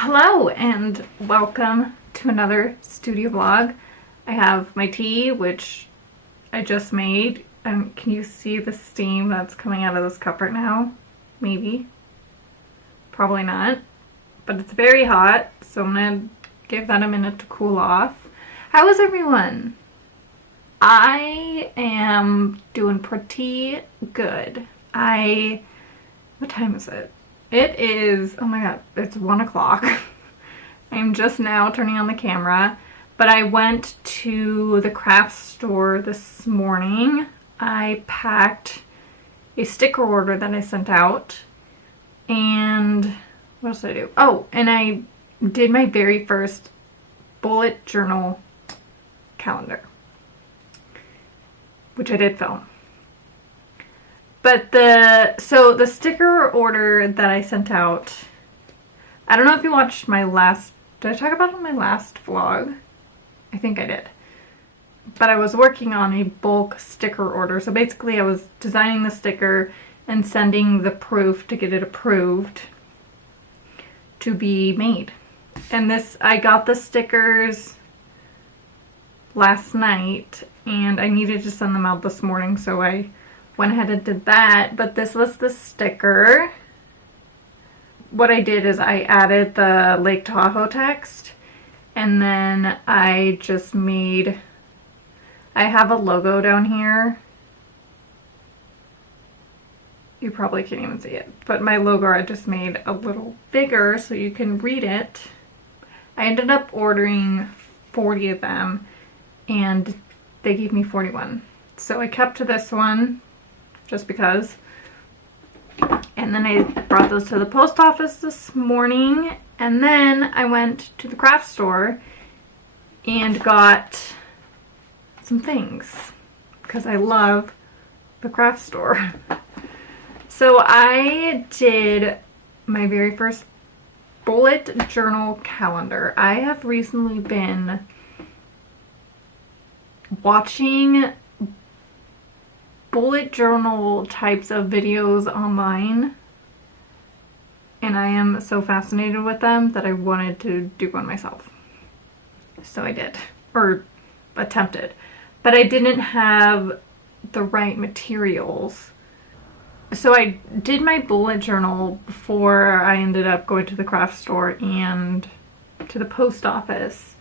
Hello and welcome to another studio vlog. I have my tea, which I just made, and can you see the steam that's coming out of this cup right now? Maybe. Probably not. But it's very hot, so I'm gonna give that a minute to cool off. How is everyone? I am doing pretty good. What time is it? It is, oh my god, it's 1 o'clock. I'm just now turning on the camera, but I went to the craft store this morning. I packed a sticker order that I sent out, and what else did I do? Oh, and I did my very first bullet journal calendar, which I did film. But the sticker order that I sent out, I don't know if you watched my last, did I talk about it in my last vlog? I think I did. But I was working on a bulk sticker order. So basically I was designing the sticker and sending the proof to get it approved to be made. And I got the stickers last night and I needed to send them out this morning, so I went ahead and did that. But this was the sticker. What I did is I added the Lake Tahoe text, and then I just made, I have a logo down here. You probably can't even see it, but my logo I just made a little bigger so you can read it. I ended up ordering 40 of them and they gave me 41. So I kept this one just because. And then I brought those to the post office this morning, and then I went to the craft store and got some things because I love the craft store. So I did my very first bullet journal calendar. I have recently been watching bullet journal types of videos online, and I am so fascinated with them that I wanted to do one myself. So I did, or attempted, but I didn't have the right materials. So I did my bullet journal before I ended up going to the craft store and to the post office.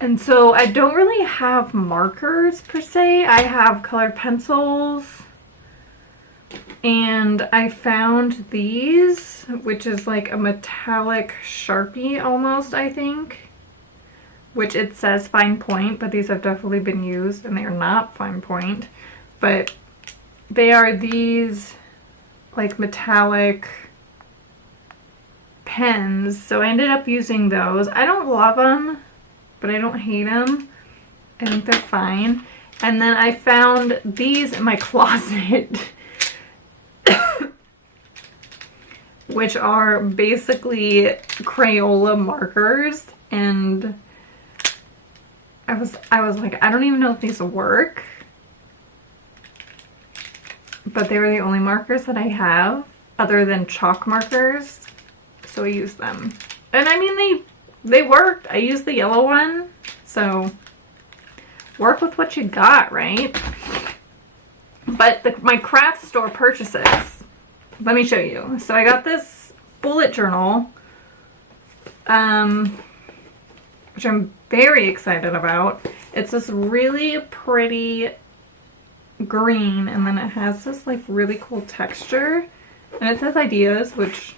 And so I don't really have markers per se. I have colored pencils, and I found these, which is like a metallic Sharpie almost, I think, which it says fine point, but these have definitely been used and they are not fine point, but they are these like metallic pens. So I ended up using those. I don't love them, but I don't hate them. I think they're fine. And then I found these in my closet, which are basically Crayola markers. And I was like, I don't even know if these will work, but they were the only markers that I have other than chalk markers, so I used them. And I mean, they worked. I used the yellow one, so work with what you got, right? But my craft store purchases, let me show you. So I got this bullet journal, which I'm very excited about. It's this really pretty green, and then it has this like really cool texture, and it says ideas, which,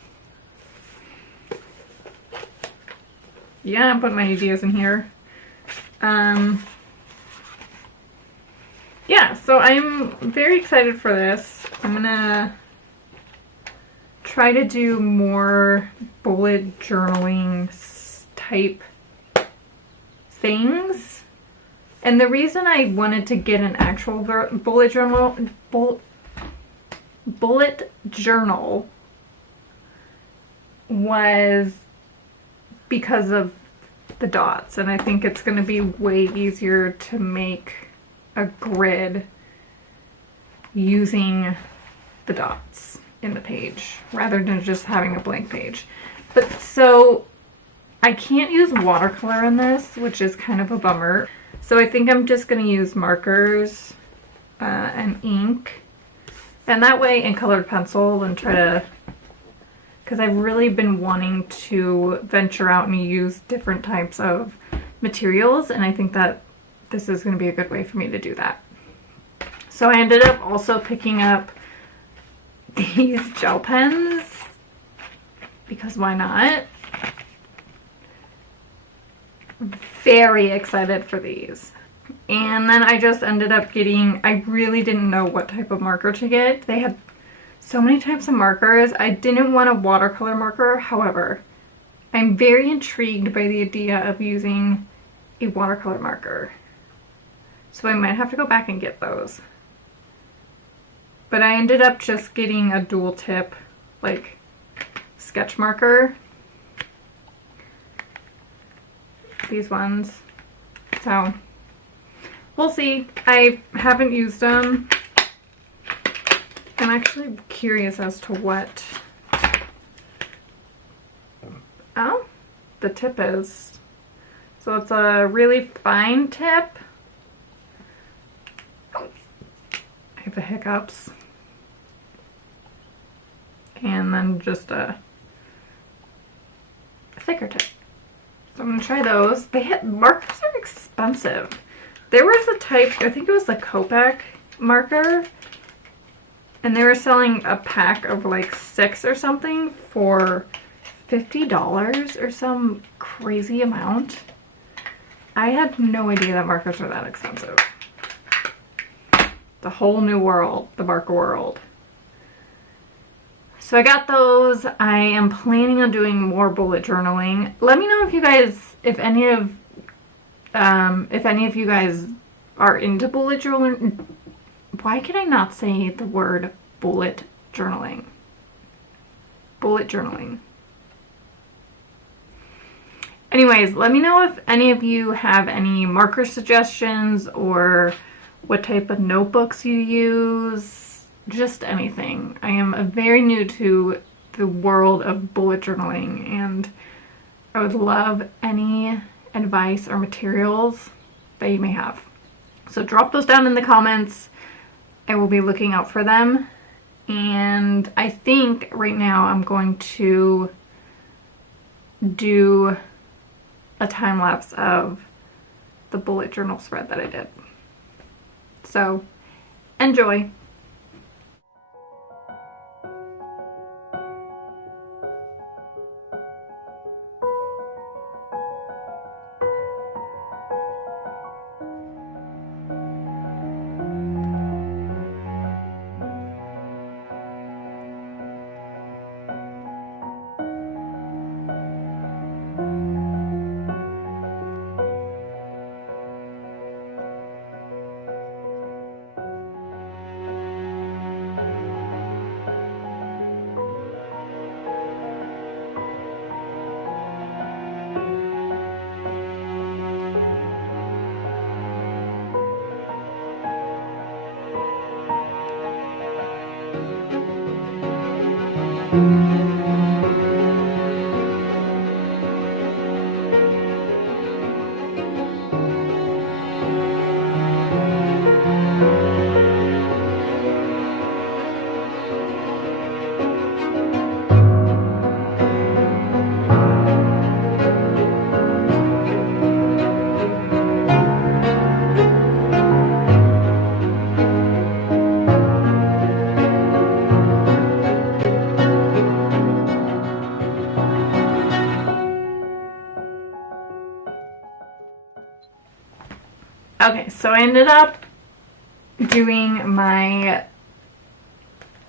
yeah, I'm putting my ideas in here. Yeah, so I'm very excited for this. I'm gonna try to do more bullet journaling type things. And the reason I wanted to get an actual bullet journal was because of the dots, and I think it's going to be way easier to make a grid using the dots in the page rather than just having a blank page. But so I can't use watercolor in this, which is kind of a bummer. So I think I'm just going to use markers and ink, and that way, and colored pencil, and try to, because I've really been wanting to venture out and use different types of materials, and I think that this is going to be a good way for me to do that. So I ended up also picking up these gel pens, because why not? Very excited for these. And then I just ended up getting, I really didn't know what type of marker to get. They had so many types of markers. I didn't want a watercolor marker. However, I'm very intrigued by the idea of using a watercolor marker. So I might have to go back and get those. But I ended up just getting a dual tip, like, sketch marker. These ones. So we'll see. I haven't used them. I'm actually curious as to what the tip is. So it's a really fine tip. I have the hiccups. And then just a thicker tip. So I'm gonna try those. Markers are expensive. There was a type, I think it was the Copic marker, and they were selling a pack of like 6 or something for $50 or some crazy amount. I had no idea that markers were that expensive. The whole new world, the marker world. So I got those. I am planning on doing more bullet journaling. Let me know if you guys, if any of you guys are into bullet journaling. Why can I not say the word bullet journaling? Bullet journaling. Anyways, let me know if any of you have any marker suggestions or what type of notebooks you use. Just anything. I am very new to the world of bullet journaling, and I would love any advice or materials that you may have. So drop those down in the comments. I will be looking out for them. And I think right now I'm going to do a time lapse of the bullet journal spread that I did. So enjoy. Okay, so I ended up doing my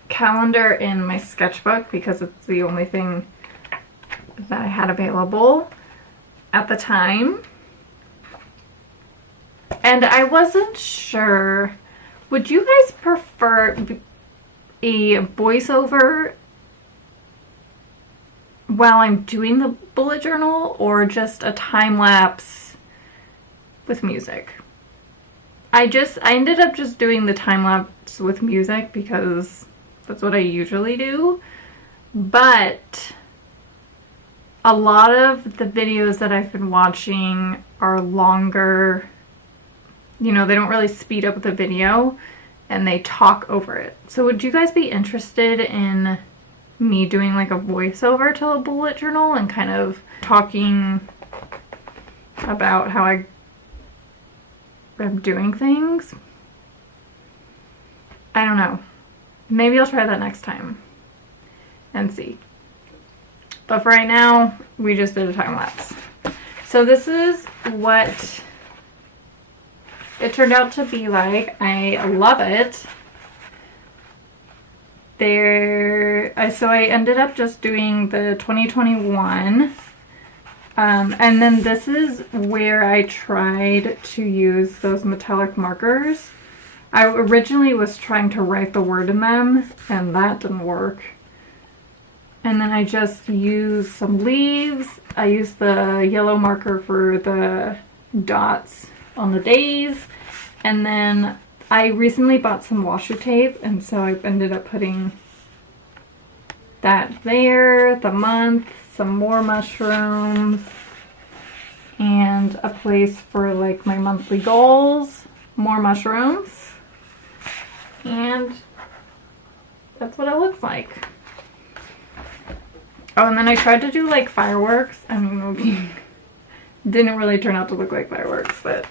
calendar in my sketchbook because it's the only thing that I had available at the time. And I wasn't sure, would you guys prefer a voiceover while I'm doing the bullet journal or just a time lapse with music? I ended up just doing the time lapse with music because that's what I usually do. But a lot of the videos that I've been watching are longer. You know, they don't really speed up the video and they talk over it. So would you guys be interested in me doing like a voiceover to a bullet journal and kind of talking about how I am doing things? I don't know. Maybe I'll try that next time and see. But for right now, we just did a time lapse. So this is what it turned out to be like. I love it. So I ended up just doing the 2021. And then this is where I tried to use those metallic markers. I originally was trying to write the word in them, and that didn't work. And then I just used some leaves. I used the yellow marker for the dots on the days. And then I recently bought some washi tape, and so I ended up putting that there, the month, some more mushrooms, and a place for like my monthly goals, more mushrooms, and that's what it looks like. Oh, and then I tried to do like fireworks. I mean, didn't really turn out to look like fireworks, but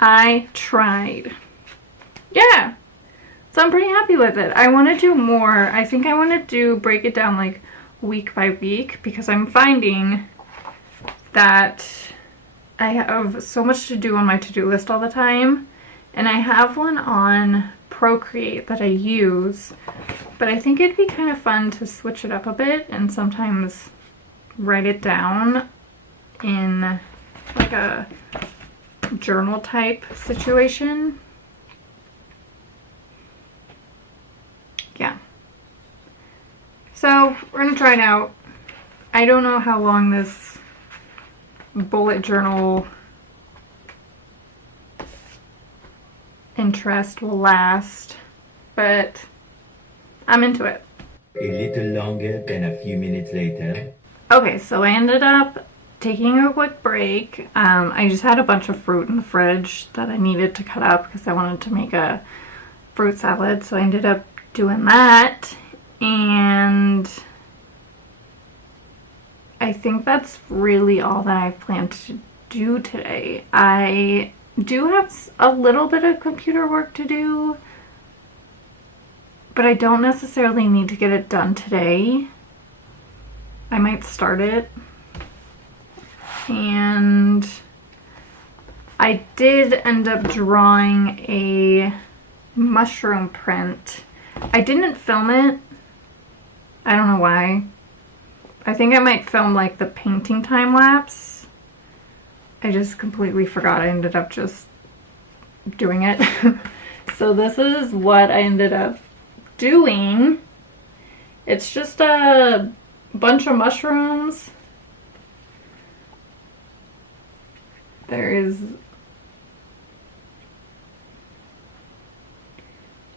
I tried. Yeah. So I'm pretty happy with it. I want to do more. I think I want to break it down like week by week because I'm finding that I have so much to do on my to-do list all the time. And I have one on Procreate that I use, but I think it'd be kind of fun to switch it up a bit and sometimes write it down in like a journal type situation. Yeah. So we're gonna try it out. I don't know how long this bullet journal interest will last, but I'm into it. A little longer than a few minutes later. Okay, so I ended up taking a quick break. I just had a bunch of fruit in the fridge that I needed to cut up because I wanted to make a fruit salad, so I ended up doing that, and I think that's really all that I've planned to do today. I do have a little bit of computer work to do, but I don't necessarily need to get it done today. I might start it. And I did end up drawing a mushroom print. I didn't film it. I don't know why. I think I might film like the painting time lapse. I just completely forgot. I ended up just doing it. So this is what I ended up doing. It's just a bunch of mushrooms. There is,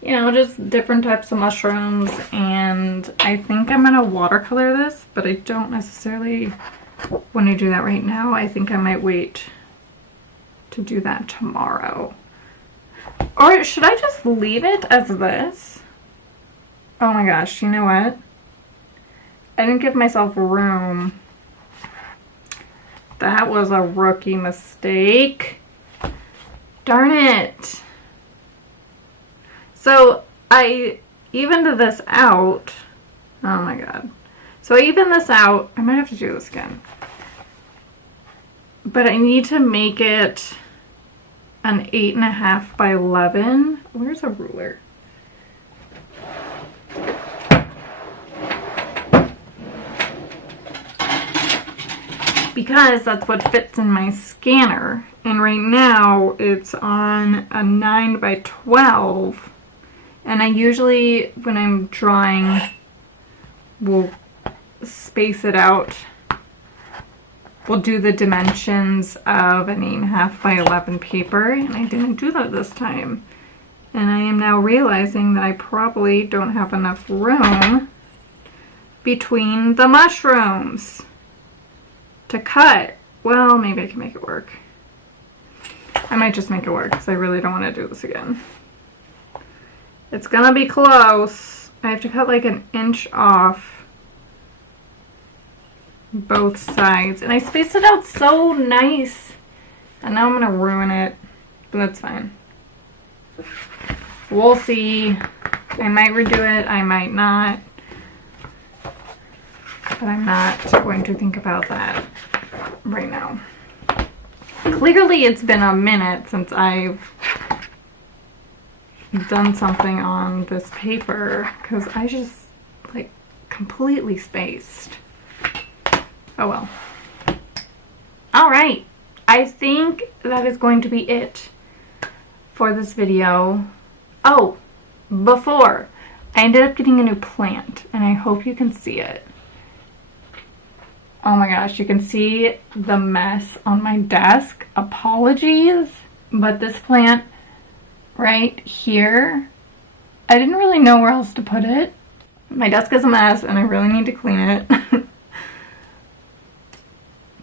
you know, just different types of mushrooms, and I think I'm gonna watercolor this, but I don't necessarily want to do that right now. I think I might wait to do that tomorrow. Or should I just leave it as this? Oh my gosh, you know what? I didn't give myself room. That was a rookie mistake. Darn it. So I evened this out. Oh my god. So I evened this out. I might have to do this again. But I need to make it an 8.5 by 11. Where's a ruler? Because that's what fits in my scanner. And right now it's on a 9 by 12. And I usually, when I'm drawing, will space it out. We'll do the dimensions of an 8.5 by 11 paper. And I didn't do that this time. And I am now realizing that I probably don't have enough room between the mushrooms to cut. Well, maybe I can make it work. I might just make it work because I really don't want to do this again. It's gonna be close. I have to cut like an inch off both sides. And I spaced it out so nice. And now I'm gonna ruin it. But that's fine. We'll see. I might redo it. I might not. But I'm not going to think about that right now. Clearly it's been a minute since I've done something on this paper because I just like completely spaced. Oh well. Alright, I think that is going to be it for this video. Oh, before, I ended up getting a new plant and I hope you can see it. Oh my gosh, you can see the mess on my desk. Apologies, but this plant right here, I didn't really know where else to put it. My desk is a mess and I really need to clean it.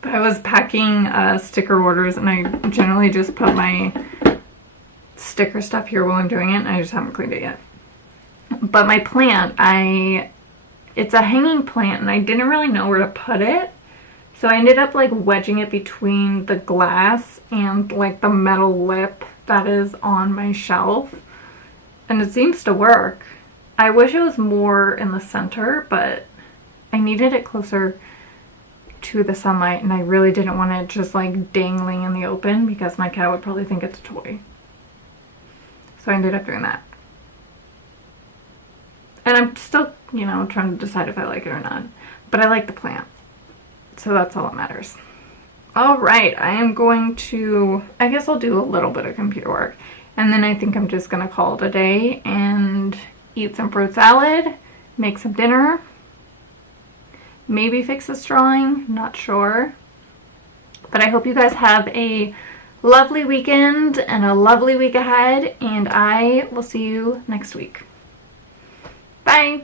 But I was packing sticker orders and I generally just put my sticker stuff here while I'm doing it and I just haven't cleaned it yet. But my plant, it's a hanging plant and I didn't really know where to put it. So I ended up like wedging it between the glass and like the metal lip that is on my shelf. And it seems to work. I wish it was more in the center, but I needed it closer to the sunlight and I really didn't want it just like dangling in the open because my cat would probably think it's a toy. So I ended up doing that. And I'm still, you know, trying to decide if I like it or not. But I like the plant. So that's all that matters. Alright, I am going to, I guess I'll do a little bit of computer work. And then I think I'm just going to call it a day and eat some fruit salad, make some dinner, maybe fix this drawing, not sure. But I hope you guys have a lovely weekend and a lovely week ahead. And I will see you next week. Bye!